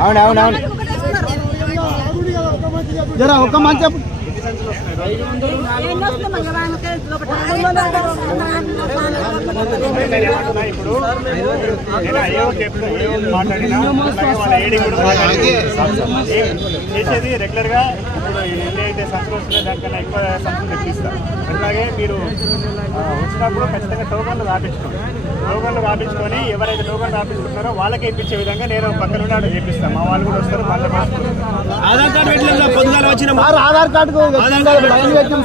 అవునవునవును జరా ఒక్క మంచి చెప్పు. ఇప్పుడు నేను అయ్యో చెప్పిన అయ్యో మాట్లాడినా అలాగే వాళ్ళ ఏడి కూడా మాట్లాడింది. ఏ- చేసేది రెగ్యులర్గా ఇప్పుడు ఎన్ని సంస్థలు వస్తున్నాయో దానికన్నా ఎక్కువ సంస్థలు తెప్పిస్తారు అట్లాగే మీరు వచ్చినప్పుడు ఖచ్చితంగా టోకన్లు రాపించుకోండి టోకన్లు రాపించుకొని ఎవరైతే టోకన్లు రాపించుకుంటారో వాళ్ళకి ఇప్పించే విధంగా నేను పక్కన ఉన్నాడు ఆడ చేపిస్తాను మా వాళ్ళు కూడా వస్తారు వాళ్ళ ఆధార్ కార్డు పెట్టలేదు పొద్దుగాల వచ్చిన ఆధార్ కార్డు లైన్ పెట్టాం